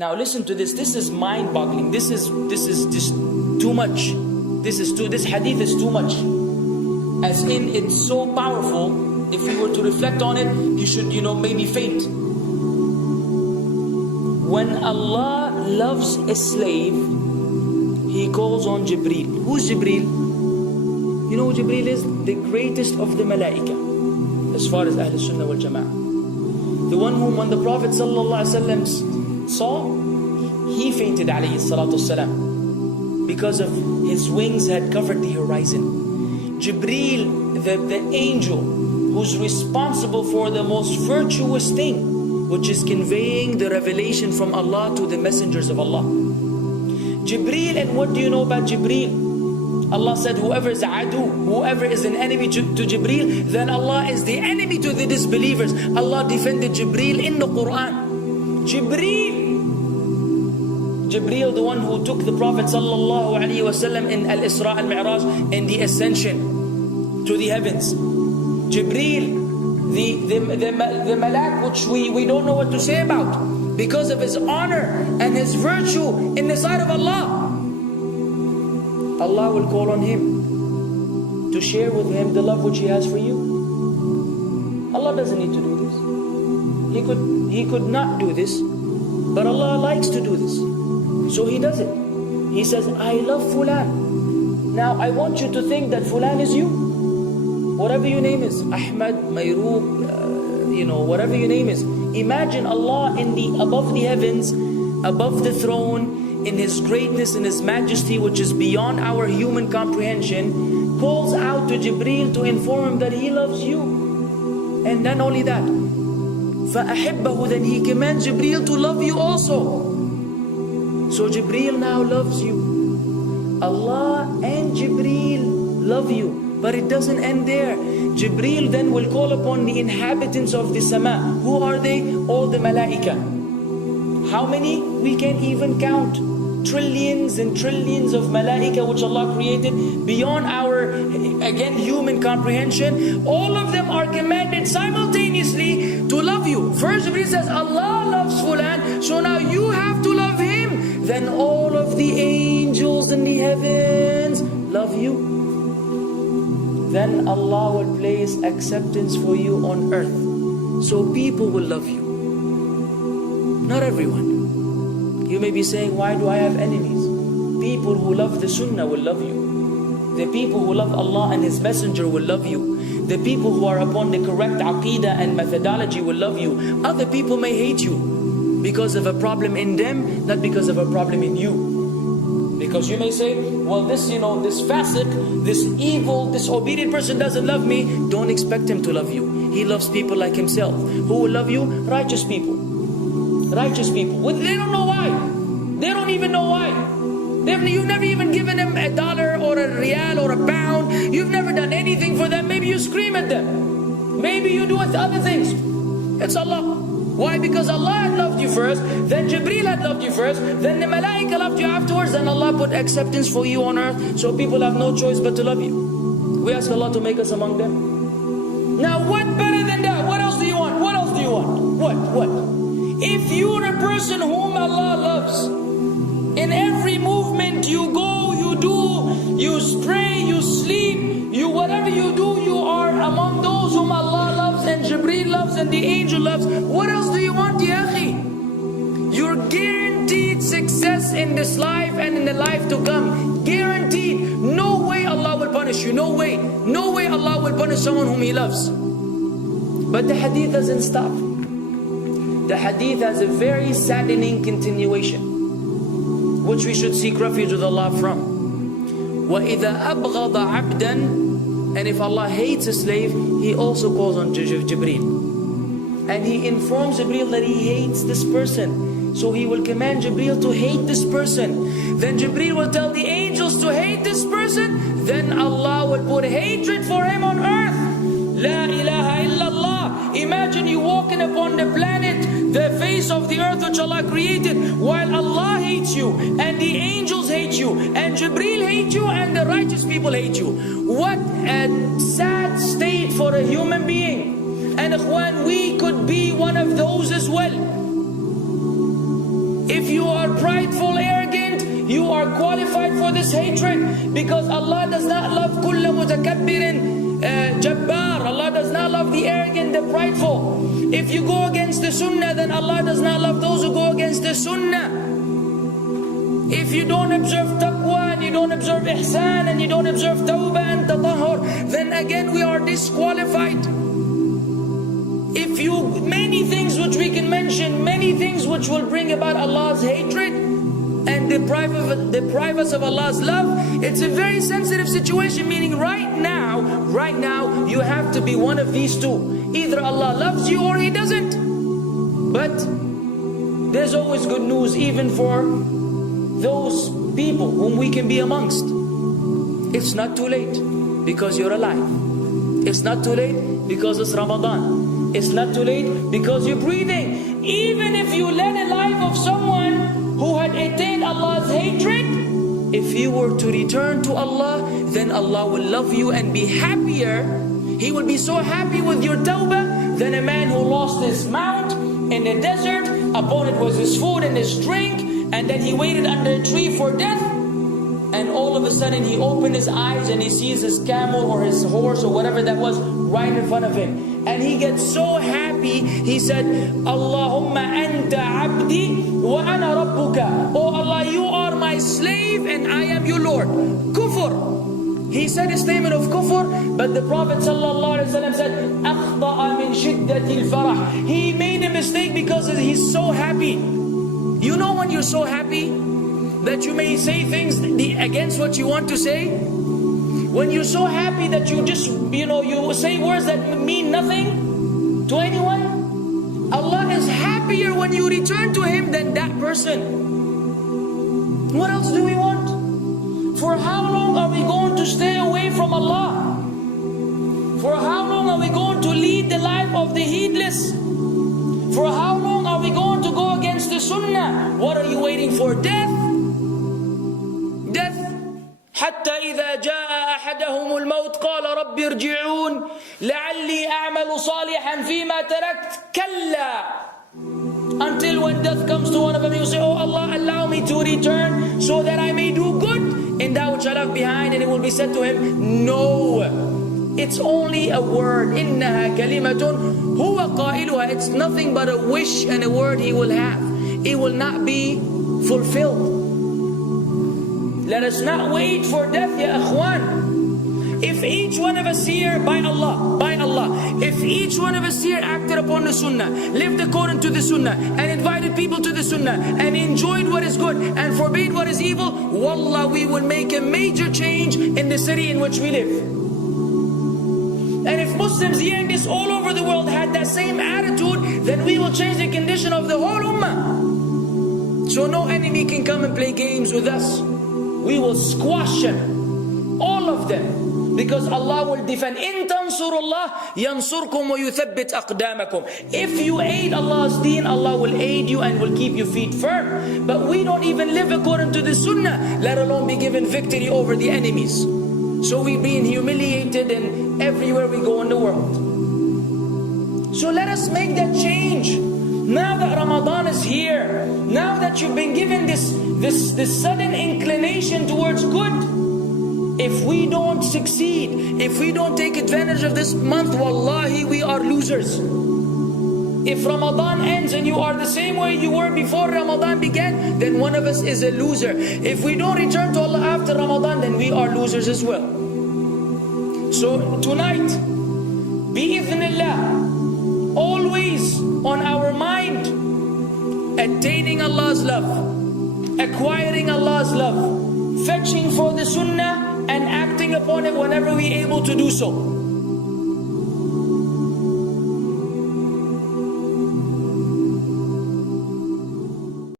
Now listen to this. This is mind-boggling. This is just too much. This hadith is too much. As in, it's so powerful. If you were to reflect on it, you should, maybe faint. When Allah loves a slave, He calls on Jibreel. Who's Jibreel? You know who Jibreel is? The greatest of the malaika, as far as Ahl Sunnah wal Jama'ah. The one whom when the Prophet ﷺ saw, he fainted alayhi salatu wasalam, because of his wings had covered the horizon. Jibreel, the angel who's responsible for the most virtuous thing, which is conveying the revelation from Allah to the messengers of Allah. Jibreel, and what do you know about Jibreel? Allah said, whoever is adu, whoever is an enemy to Jibreel, then Allah is the enemy to the disbelievers. Allah defended Jibreel in the Quran. Jibreel, the one who took the Prophet ﷺ in Al-Isra al-Mi'raj, in the ascension to the heavens. Jibreel, the malak which we don't know what to say about, because of his honor and his virtue in the sight of Allah. Allah will call on him to share with him the love which He has for you. Allah doesn't need to do this. He could not do this, but Allah likes to do this, so He does it. He says, I love Fulan. Now I want you to think that Fulan is you. Whatever your name is, Ahmad, Mayroob, whatever your name is. Imagine Allah above the heavens, above the throne, in His greatness, in His majesty, which is beyond our human comprehension, calls out to Jibreel to inform him that He loves you. And not only that, فَأَحِبَّهُ, then He commands Jibreel to love you also. So Jibreel now loves you. Allah and Jibreel love you. But it doesn't end there. Jibreel then will call upon the inhabitants of the sama. Who are they? All the malaika. How many? We can't even count. Trillions and trillions of malaika which Allah created beyond our, again, human comprehension. All of them are commanded simultaneously to love you. First Jibreel says, Allah loves Fulan, so now you have to love him. Then all of the angels in the heavens love you. Then Allah will place acceptance for you on earth. So people will love you. Not everyone. You may be saying, why do I have enemies? People who love the Sunnah will love you. The people who love Allah and His Messenger will love you. The people who are upon the correct aqidah and methodology will love you. Other people may hate you because of a problem in them, not because of a problem in you. Because you may say, well, this fasiq, this evil, disobedient person doesn't love me. Don't expect him to love you. He loves people like himself. Who will love you? Righteous people. Righteous people. They don't know why. They don't even know why. You've never even given them $1 or a rial or a pound. You've never done anything for them. Maybe you scream at them. Maybe you do other things. It's Allah. Why? Because Allah had loved you first, then Jibreel had loved you first, then the malaika loved you afterwards, then Allah put acceptance for you on earth, so people have no choice but to love you. We ask Allah to make us among them. Now what better than that? What else do you want? What else do you want? What? If you're a person whom Allah loves, in every movement you go, you do, you stray, you sleep, whatever you do, you are among those whom Allah loves and Jibreel loves and the angel loves. What else do you want, ya akhi? You're guaranteed success in this life and in the life to come. Guaranteed. No way Allah will punish you. No way. No way Allah will punish someone whom He loves. But the hadith doesn't stop. The hadith has a very saddening continuation, which we should seek refuge with Allah from. وَإِذَا أَبْغَضَ عَبْدًا, and if Allah hates a slave, He also calls on Jibreel. And He informs Jibreel that He hates this person. So He will command Jibreel to hate this person. Then Jibreel will tell the angels to hate this person. Then Allah will put hatred for him on earth. La ilaha illallah. Imagine you walking upon the planet, the face of the earth which Allah created, while Allah hates you, and the angels hate you, and Jibreel hate you, and the righteous people hate you. What a sad state for a human being. And ikhwan, we could be one of those as well. If you are prideful, arrogant, you are qualified for this hatred, because Allah does not love kulla mutakabbirin jabbar. Allah does not love the arrogant, the prideful. If you go against the sunnah, then Allah does not love those who go against the sunnah. If you don't observe taqwa, and you don't observe ihsan, and you don't observe tawbah and tatahur, then again we are disqualified. If you, many things which we can mention, many things which will bring about Allah's hatred and deprive us of Allah's love. It's a very sensitive situation, meaning right now, you have to be one of these two. Either Allah loves you or He doesn't. But there's always good news, even for those people whom we can be amongst. It's not too late because you're alive. It's not too late because it's Ramadan. It's not too late because you're breathing. Even if you led a life of someone who had attained Allah's hatred, if you were to return to Allah, then Allah will love you and be happier. He will be so happy with your tawbah than a man who lost his mount in the desert. Upon it was his food and his drink, and then he waited under a tree for death, and all of a sudden he opened his eyes and he sees his camel or his horse or whatever that was right in front of him. And he gets so happy, he said, Allahumma anta abdi wa ana rabbuka. Oh Allah, you are my slave and I am your Lord. Kufr. He said a statement of kufr, but the Prophet ﷺ said, أَخْطَأَ مِنْ شِدَّةِ الْفَرَحِ. He made a mistake because he's so happy. You know when you're so happy that you may say things against what you want to say? When you're so happy that you just, you say words that mean nothing to anyone? Allah is happier when you return to Him than that person. What else do we want? For how long are we going to stay away from Allah? For how long are we going to lead the life of the heedless? For how long are we going to go against the sunnah? What are you waiting for? Death? Death. حتى إذا جاء أحدهم الموت قال رب ارجعون لعلي أعمل صالحا فيما تركت كلا. Until when death comes to one of them, you say, oh Allah, allow me to return so that I may do good in that which I left behind. And it will be said to him, no, it's only a word. إنها كلمة هو قائلها. It's nothing but a wish and a word he will have. It will not be fulfilled. Let us not wait for death, ya akhwan. If each one of us here, by Allah, if each one of us here acted upon the sunnah, lived according to the sunnah, and invited people to the sunnah, and enjoyed what is good, and forbade what is evil, wallah, we will make a major change in the city in which we live. And if Muslims here and this all over the world had that same attitude, then we will change the condition of the whole ummah. So no enemy can come and play games with us. We will squash them, all of them, because Allah will defend. In tansurullah yansurkum wa yuthabbit aqdamakum. If you aid Allah's deen, Allah will aid you and will keep your feet firm. But we don't even live according to the sunnah, let alone be given victory over the enemies. So we're being humiliated in everywhere we go in the world. So let us make that change. Now that Ramadan is here, now that you've been given this sudden inclination towards good, if we don't succeed, if we don't take advantage of this month, wallahi, we are losers. If Ramadan ends and you are the same way you were before Ramadan began, then one of us is a loser. If we don't return to Allah after Ramadan, then we are losers as well. So tonight, bi'idhnillah, always on our mind, attaining Allah's love, acquiring Allah's love, fetching for the sunnah and acting upon it whenever we're able to do so.